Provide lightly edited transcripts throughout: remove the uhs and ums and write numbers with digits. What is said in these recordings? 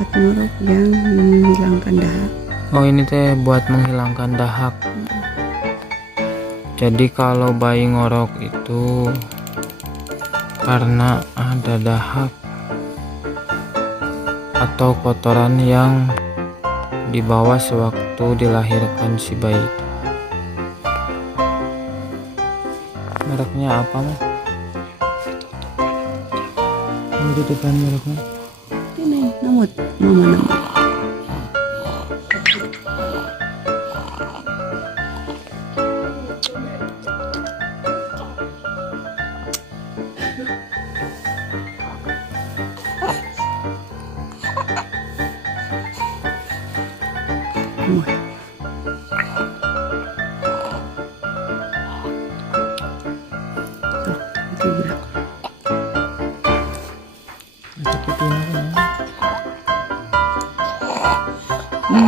obat ngorok yang menghilangkan dahak. Oh, ini teh buat menghilangkan dahak. Jadi kalau bayi ngorok itu karena ada dahak atau kotoran yang dibawa sewaktu dilahirkan si bayi. Mereknya apa, Mas? Ini di depan mereknya. Ini namut, mama namut.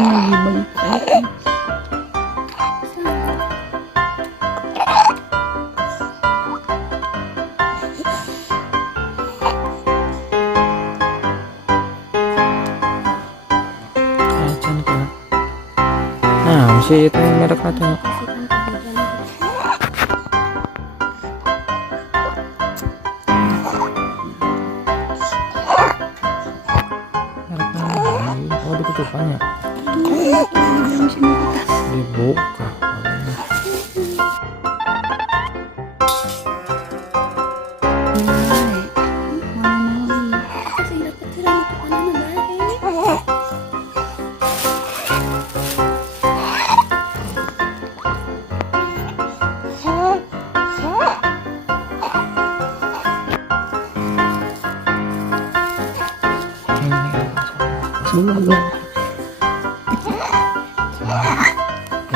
Lagi banyak banget. Nah, masih itu merek katanya. Oh, ditutupannya dibuka.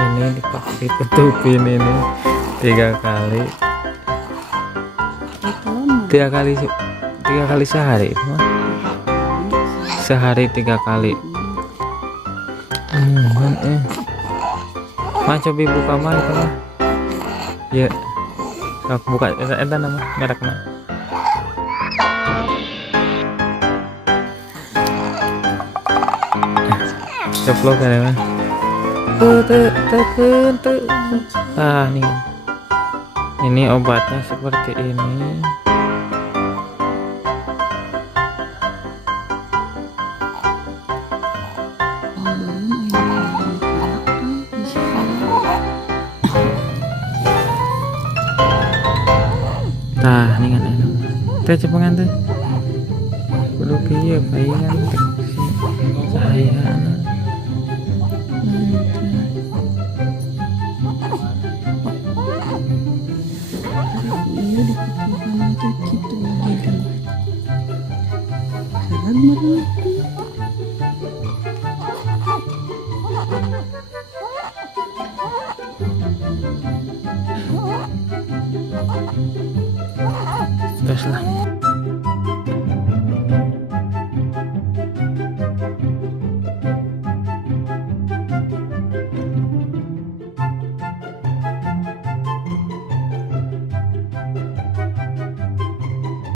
Ini ditutupin ini 3 kali. 3 kali sehari itu mah. Sehari 3 kali. Mas coba buka mah itu mah. Ya. Sok buka eta nama merekna. Ceplok kan ya. Ah, nih. Ini obatnya seperti ini. Tah, nih kan itu. Teh cepengan teh. Kudu kieu paingan teh. Cahaya. Terus lah.